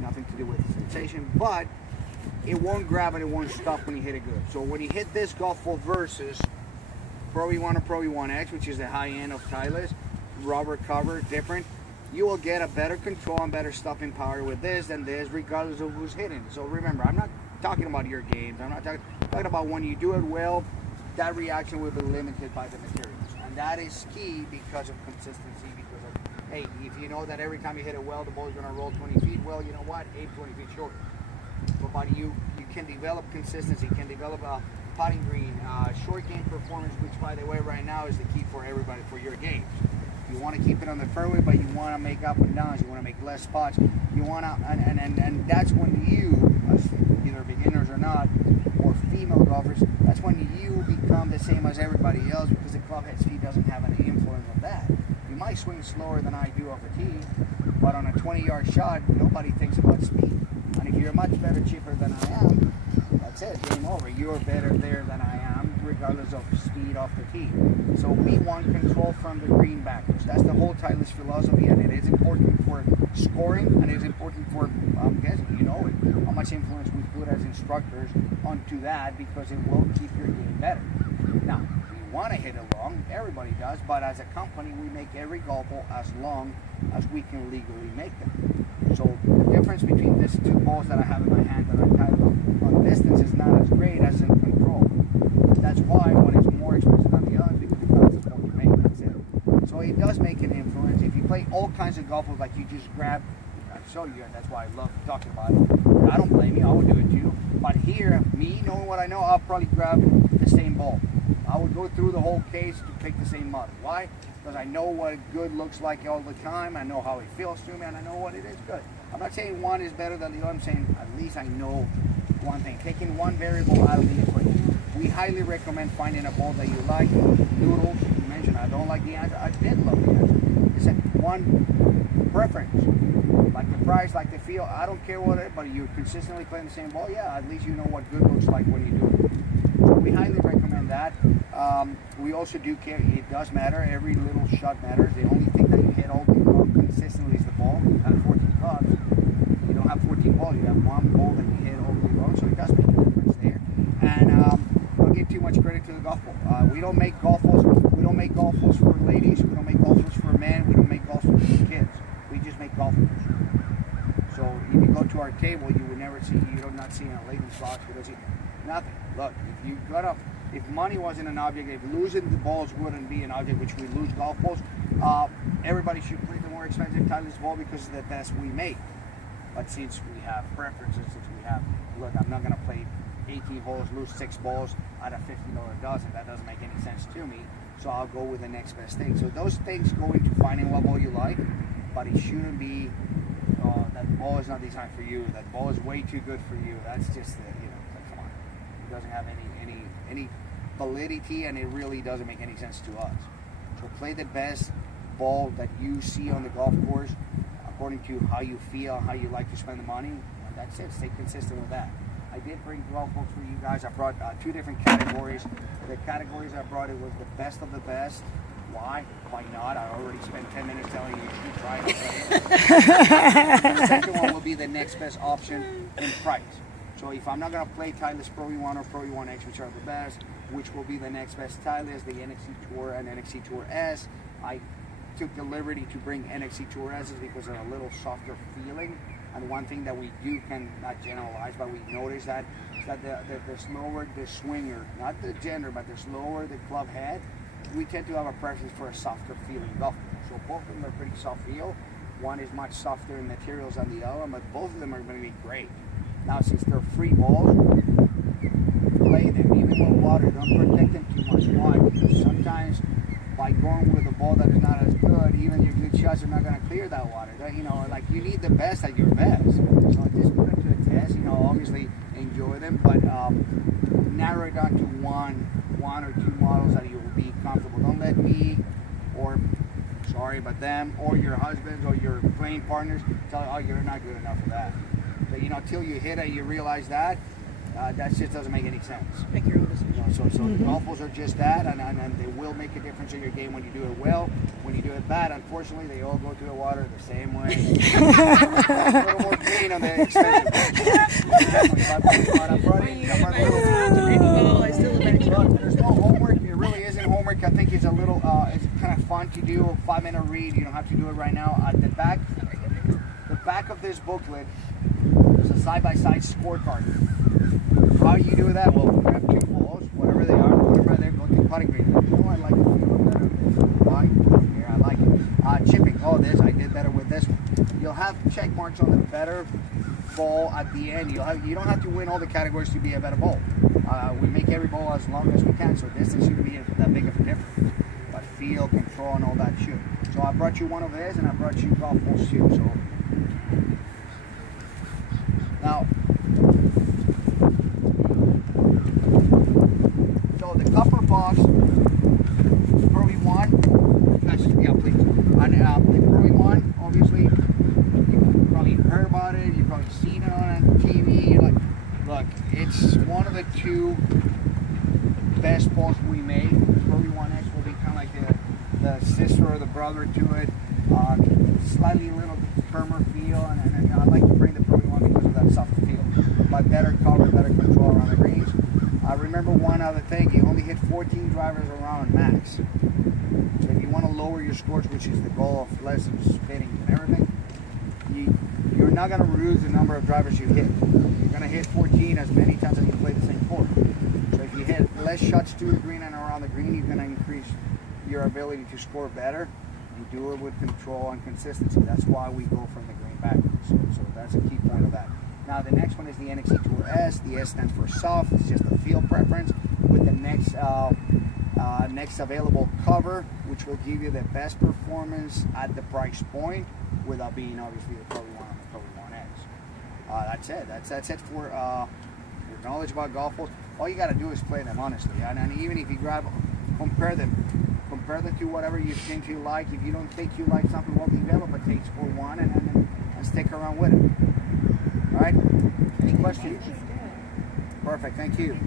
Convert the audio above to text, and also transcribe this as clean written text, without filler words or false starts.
nothing to do with the sensation, but it won't grab and it won't stop when you hit it good. So when you hit this golf ball versus Pro V1 or Pro V1X, which is the high end of Titleist, rubber cover, different, you will get a better control and better stopping power with this than this, regardless of who's hitting. So remember, I'm not talking about your games. I'm not talking about when you do it well, that reaction will be limited by the materials. And that is key because of consistency, because of, hey, if you know that every time you hit it well, the ball is going to roll 20 feet, well, you know what, aim 20 feet short. But you can develop consistency, can develop a putting green, short game performance, which by the way right now is the key for everybody for your games. You want to keep it on the fairway, but you want to make up and downs, you want to make less spots, you want to, and that's when you, as either beginners or not, or female golfers, that's when you become the same as everybody else, because the club head speed doesn't have any influence on that. You might swing slower than I do off a tee, but on a 20-yard shot, nobody thinks about speed. And if you're much better chipper than I am, that's it, game over. You're better there than I am, regardless of speed off the tee. So we want control from the green backwards. That's the whole Titleist philosophy, and it is important for scoring, and it is important for, I'm guessing, you know, how much influence we put as instructors onto that, because it will keep your game better. Now, we want to hit it long, everybody does, but as a company, we make every golf ball as long as we can legally make them. So the difference between these two balls that I have in my hand that I tied on distance is not as great as in control. That's why one is more expensive than the other, because it comes to what you make, that's it. So it does make an influence. If you play all kinds of golf balls, like you just grab, I show you, and that's why I love talking about it. I don't blame you, I would do it too. But here, me knowing what I know, I'll probably grab the same ball. I would go through the whole case to pick the same model. Why? Because I know what good looks like all the time, I know how it feels to me, and I know what it is good. I'm not saying one is better than the other, I'm saying at least I know one thing. Taking one variable out of the equation. We highly recommend finding a ball that you like. Noodles, you mentioned I don't like the answer. I did love the answer. It's one preference. Like the price, like the feel, I don't care what it is, but you're consistently playing the same ball, yeah, at least you know what good looks like when you do it. So we highly recommend that. We also do care, it does matter, every little shot matters. The only thing that you hit all day long consistently is the ball. You have 14 clubs, you don't have 14 balls, you have one ball that you hit all day long, so it does make a difference there. And don't give too much credit to the golf ball. We don't make golf balls, for ladies, we don't make golf balls for men, we don't make golf balls for kids. We just make golf balls. So if you go to our table, you would never see, you do not see a ladies box, you don't see nothing. Look, if money wasn't an object, if losing the balls wouldn't be an object, which we lose golf balls, everybody should play the more expensive Titleist ball because of the best we make. But since we have preferences, look, I'm not going to play 18 holes, lose 6 balls out of $50 dozen. That doesn't make any sense to me. So I'll go with the next best thing. So those things go into finding what ball you like, but it shouldn't be, that ball is not designed for you. That ball is way too good for you. That's just, like, come on. It doesn't have any validity, and it really doesn't make any sense to us. So play the best ball that you see on the golf course according to how you feel, how you like to spend the money, and that's it. Stay consistent with that. I did bring golf balls for you guys. I brought 2 different categories. The categories I brought, it was the best of the best. Why? Why not? I already spent 10 minutes telling you to try it. The second one will be the next best option in price. So if I'm not going to play Titleist Pro V1 or Pro V1X, which are the best, which will be the next best Titleist, the NXT Tour and NXT Tour S, I took the liberty to bring NXT Tour S's because they're a little softer feeling. And one thing that we do, can not generalize, but we notice that the slower the swinger, not the gender, but the slower the club head, we tend to have a preference for a softer feeling golf ball. So both of them are pretty soft feel. One is much softer in materials than the other, but both of them are going to be great. Now, since they're free balls, play them even with water. Don't protect them too much. Why? Because sometimes by going with a ball that is not as good, even your good shots are not going to clear that water. Like you need the best at your best. So just put it to a test. Obviously enjoy them, but narrow it down to one or 2 models that you will be comfortable. Don't let me, or sorry, but them, or your husbands or your playing partners tell you, oh, you're not good enough for that. But till you hit it, you realize that just doesn't make any sense. Make your own decision. So the golf balls are just that, and they will make a difference in your game when you do it well. When you do it bad, unfortunately, they all go to the water the same way. A little more creative. mean on the expensive. But I brought in look, there's no homework. It really isn't homework. I think it's a little, it's kind of fun to do. A 5-minute read. You don't have to do it right now. At the back of this booklet, there's a side-by-side scorecard. How you do that? Well, grab 2 balls, whatever they are, put them right there, go to putting green. Oh, I like it. Why? Here, I like it. Chipping. Oh, this I did better with this one. You'll have check marks on the better ball at the end. You don't have to win all the categories to be a better ball. We make every ball as long as we can, so distance shouldn't be that big of a difference. But feel, control, and all that should. So I brought you one of this, and I brought you golf balls too. So now, so the copper box, Pro V1. Yeah, please. And the Pro V1, obviously, you've probably heard about it. You've probably seen it on TV. Like, look, it's one of the 2 best balls we made. The Pro V1X will be kind of like the sister or the brother to it. Slightly a little firmer feel, and I like to bring the Pro V1 because of that softer feel. But better cover, better control around the greens. Remember one other thing, you only hit 14 drivers around max. So if you want to lower your scores, which is the goal of less spinning and everything, you're not going to reduce the number of drivers you hit. You're going to hit 14 as many times as you play the same course. So if you hit less shots to the green and around the green, you're going to increase your ability to score better. You do it with control and consistency. That's why we go from the green backwards. So that's a key point of that. Now the next one is the NXT Tour S. The S stands for soft. It's just a field preference with the next available cover, which will give you the best performance at the price point without being obviously the Pro V1 and the Pro V1X. That's it. That's it for your knowledge about golf balls. All you got to do is play them honestly, and even if you compare the 2, whatever you think you like. If you don't think you like something, well, develop a taste for one and stick around with it. All right? Any questions? Perfect. Thank you.